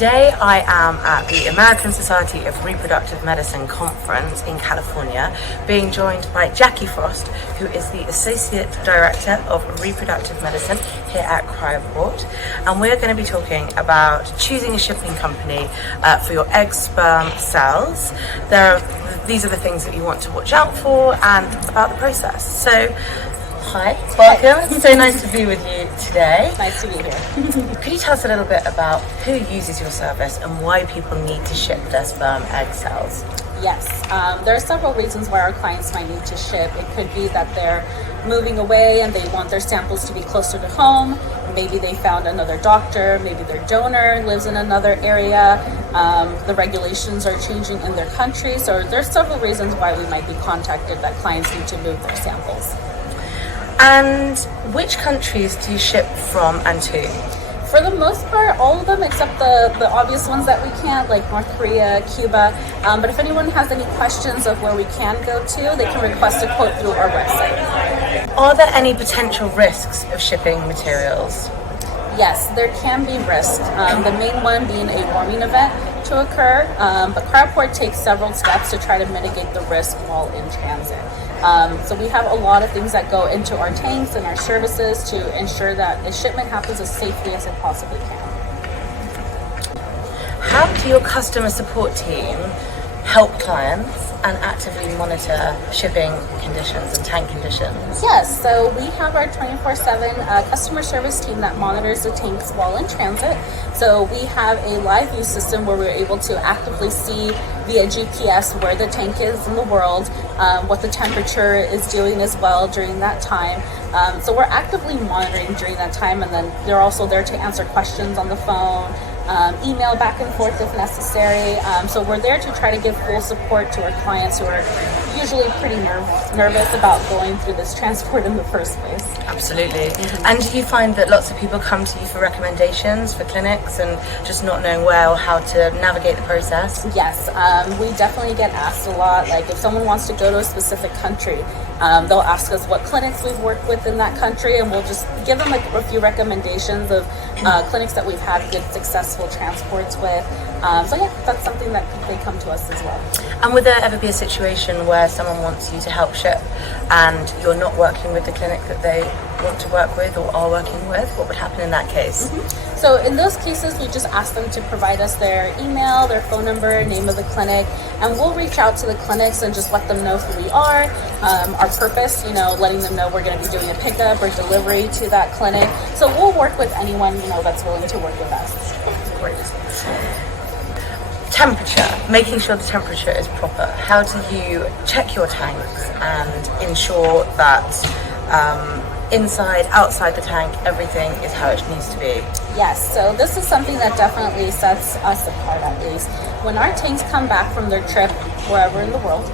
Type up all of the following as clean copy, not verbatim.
Today I am at the American Society of Reproductive Medicine conference in California, being joined by Jackie Frost, who is the Associate Director of Reproductive Medicine here at Cryoport, and we're going to be talking about choosing a shipping company for your egg, sperm, cells. These are the things that you want to watch out for and about the process. So, hi, welcome. It's so nice to be with you today. Nice to be here. Could you tell us a little bit about who uses your service and why people need to ship their sperm, egg cells? Yes, there are several reasons why our clients might need to ship. It could be that they're moving away and they want their samples to be closer to home. Maybe they found another doctor, maybe their donor lives in another area. The regulations are changing in their country. So there's several reasons why we might be contacted that clients need to move their samples. And which countries do you ship from and to? For the most part, all of them except the obvious ones that we can't, like North Korea, Cuba. But if anyone has any questions of where we can go to, they can request a quote through our website. Are there any potential risks of shipping materials? Yes, there can be risks. The main one being a warming event to occur, but Cryoport takes several steps to try to mitigate the risk while in transit. So we have a lot of things that go into our tanks and our services to ensure that a shipment happens as safely as it possibly can. How do your customer support team help clients and actively monitor shipping conditions and tank conditions? Yes, so we have our 24/7 customer service team that monitors the tanks while in transit. So we have a live view system where we're able to actively see via GPS where the tank is in the world, what the temperature is doing as well during that time. So we're actively monitoring during that time, and then they're also there to answer questions on the phone, email back and forth if necessary. So we're there to try to give full support to our clients who are usually pretty nervous about going through this transport in the first place. Absolutely. And do you find that lots of people come to you for recommendations for clinics and just not knowing where or how to navigate the process? Yes, we definitely get asked a lot. Like if someone wants to go to a specific country, they'll ask us what clinics we've worked with in that country, and we'll just give them like a few recommendations of clinics that we've had good successful transports with. So yeah, that's something that they come to us as well. And would there ever be a situation where someone wants you to help ship and you're not working with the clinic that they want to work with or are working with? What would happen in that case? So in those cases, we just ask them to provide us their email, their phone number, name of the clinic, and we'll reach out to the clinics and just let them know who we are, our purpose, letting them know we're going to be doing a pickup or delivery to that clinic. So we'll work with anyone, that's willing to work with us. Great. Temperature, making sure the temperature is proper. How do you check your tanks and ensure that inside, outside the tank, everything is how it needs to be? Yes, so this is something that definitely sets us apart at least. When our tanks come back from their trip wherever in the world,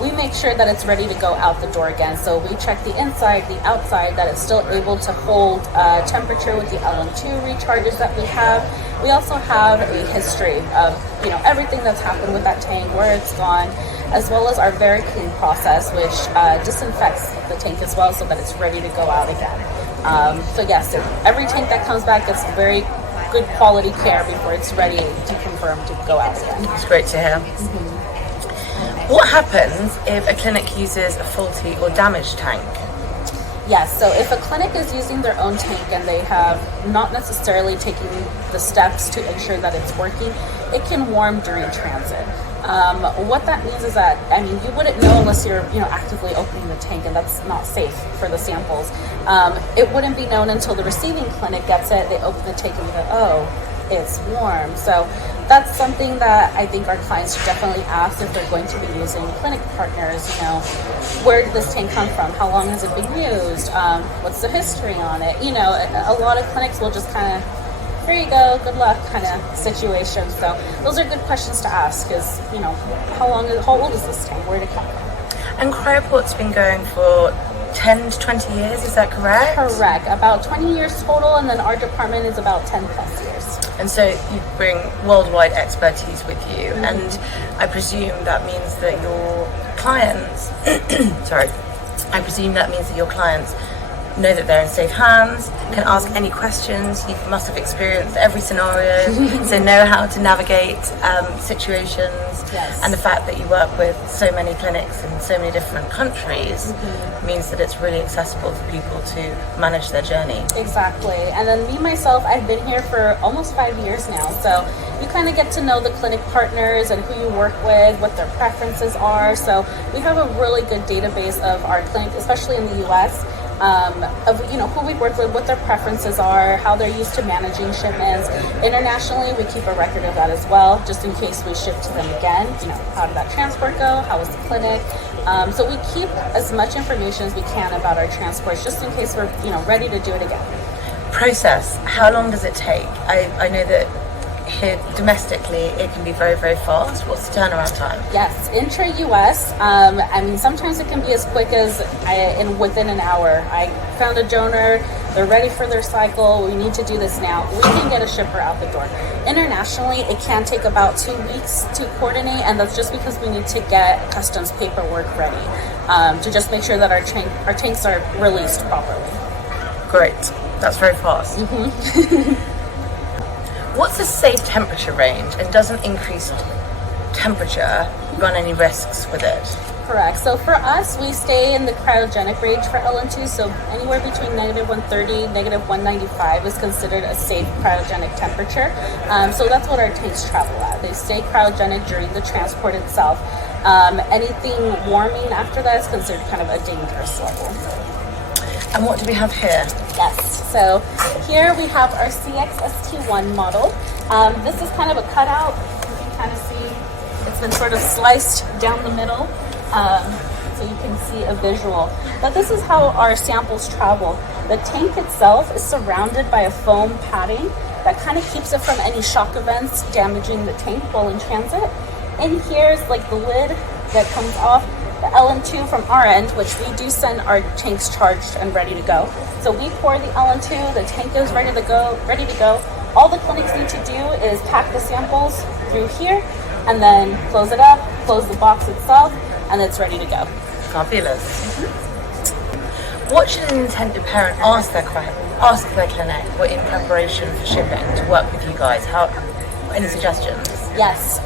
we make sure that it's ready to go out the door again. So we check the inside, the outside, that it's still able to hold temperature with the LN2 recharges that we have. We also have a history of everything that's happened with that tank, where it's gone, as well as our very clean process, which disinfects the tank as well so that it's ready to go out again. So yes, every tank that comes back gets very good quality care before it's ready to confirm to go out again. It's great to hear. What happens if a clinic uses a faulty or damaged tank? Yes, so if a clinic is using their own tank and they have not necessarily taken the steps to ensure that it's working, it can warm during transit. What that means is that, you wouldn't know unless you're, actively opening the tank, and that's not safe for the samples. It wouldn't be known until the receiving clinic gets it. They open the tank and go, oh, it's warm. So that's something that I think our clients should definitely ask if they're going to be using clinic partners. Where did this tank come from? How long has it been used? What's the history on it? A lot of clinics will just kind of, here you go, good luck kind of situation. So those are good questions to ask is, how old is this tank? Where did it come from? And Cryoport's been going for 10 to 20 years, is that correct? Correct, about 20 years total, and then our department is about 10 plus years. And so you bring worldwide expertise with you, and I presume that means that your clients, know that they're in safe hands, can ask any questions. You must have experienced every scenario, so know how to navigate situations. Yes. And the fact that you work with so many clinics in so many different countries means that it's really accessible for people to manage their journey. Exactly. And then me, myself, I've been here for almost 5 years now. So you kind of get to know the clinic partners and who you work with, what their preferences are. So we have a really good database of our clinic, especially in the US, of who we work with, what their preferences are, how they're used to managing shipments. Internationally, we keep a record of that as well, just in case we ship to them again. How did that transport go? How was the clinic? So we keep as much information as we can about our transports, just in case we're ready to do it again. Process. How long does it take? I know that here domestically it can be very, very fast. What's the turnaround time? Yes, intra-US, sometimes it can be as quick as within an hour. I found a donor, they're ready for their cycle, we need to do this now. We can get a shipper out the door. Internationally, it can take about 2 weeks to coordinate, and that's just because we need to get customs paperwork ready to just make sure that our tanks are released properly. Great, that's very fast. What's a safe temperature range, and doesn't increased temperature run any risks with it? Correct. So for us, we stay in the cryogenic range for LN2, so anywhere between -130, -195 is considered a safe cryogenic temperature. So that's what our tanks travel at. They stay cryogenic during the transport itself. Anything warming after that is considered kind of a dangerous level. And what do we have here? Yes, so here we have our CXST1 model. This is kind of a cutout. You can kind of see it's been sort of sliced down the middle, so you can see a visual. But this is how our samples travel. The tank itself is surrounded by a foam padding that kind of keeps it from any shock events damaging the tank while in transit. In here is like the lid that comes off. The LN2 from our end, which we do send our tanks charged and ready to go. So we pour the LN2, the tank is ready to go. All the clinics need to do is pack the samples through here and then close it up, close the box itself, and it's ready to go. Fabulous. What should an intended parent ask their clinic or in preparation for shipping to work with you guys? Any suggestions? Yes.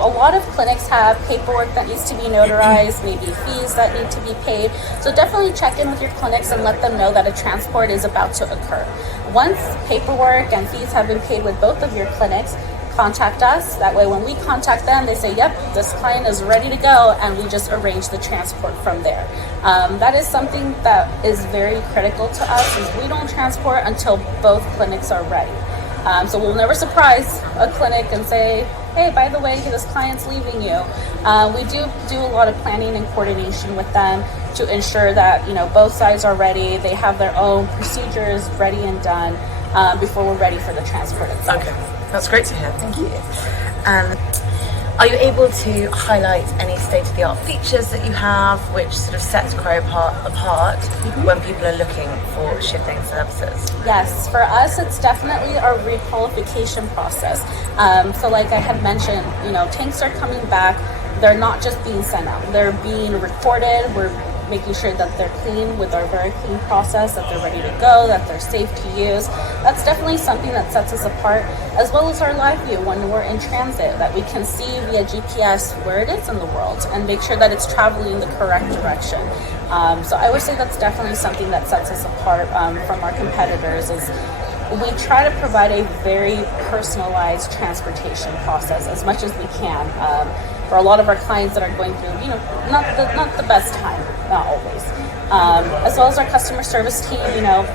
A lot of clinics have paperwork that needs to be notarized, maybe fees that need to be paid. So definitely check in with your clinics and let them know that a transport is about to occur. Once paperwork and fees have been paid with both of your clinics, contact us. That way when we contact them, they say, yep, this client is ready to go, and we just arrange the transport from there. That is something that is very critical to us, is we don't transport until both clinics are ready. So we'll never surprise a clinic and say, hey, by the way, this client's leaving you. We do a lot of planning and coordination with them to ensure that both sides are ready. They have their own procedures ready and done before we're ready for the transport itself. Okay, that's great to hear. Thank you. Are you able to highlight any state-of-the-art features that you have which sort of sets Cryoport apart when people are looking for shipping services? Yes, for us, it's definitely our requalification process. So like I had mentioned, tanks are coming back. They're not just being sent out. They're being recorded. We're making sure that they're clean with our very clean process, that they're ready to go, that they're safe to use. That's definitely something that sets us apart, as well as our live view when we're in transit, that we can see via GPS where it is in the world and make sure that it's traveling the correct direction. So I would say that's definitely something that sets us apart from our competitors, is we try to provide a very personalized transportation process as much as we can. For a lot of our clients that are going through, not the best time, not always. As well as our customer service team,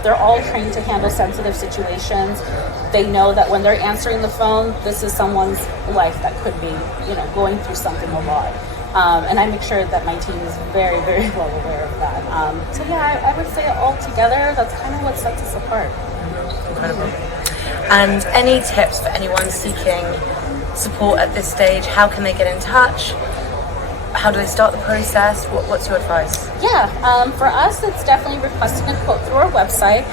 they're all trained to handle sensitive situations. They know that when they're answering the phone, this is someone's life that could be, going through something a lot. And I make sure that my team is very, very well aware of that. So yeah, I would say all together, that's kind of what sets us apart. Incredible. And any tips for anyone seeking support at this stage? How can they get in touch? How do they start the process? What's your advice? Yeah, for us, it's definitely requesting a quote through our website.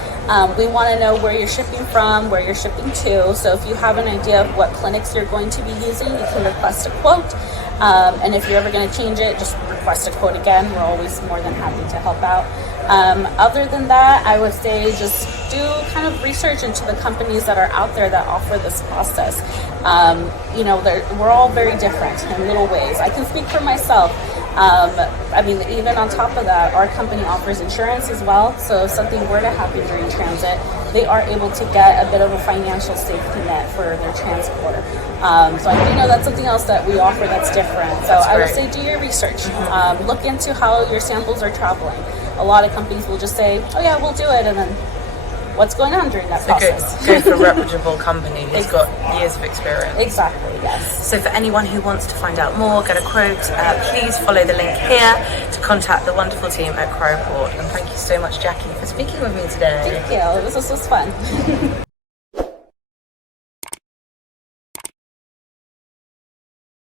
We want to know where you're shipping from, where you're shipping to. So if you have an idea of what clinics you're going to be using, you can request a quote. And if you're ever going to change it, just request a quote again. We're always more than happy to help out. Other than that, I would say just do kind of research into the companies that are out there that offer this process. We're all very different in little ways. I can speak for myself. Even on top of that, our company offers insurance as well. So if something were to happen during transit, they are able to get a bit of a financial safety net for their transport. So I do know that's something else that we offer that's different. So I would say do your research. Look into how your samples are traveling. A lot of companies will just say, oh yeah, we'll do it, and then what's going on during that process. Go for a reputable company who's got years of experience. Exactly, yes. So for anyone who wants to find out more, get a quote, please follow the link here to contact the wonderful team at Cryoport. And thank you so much, Jackie, for speaking with me today. Thank you. This was fun.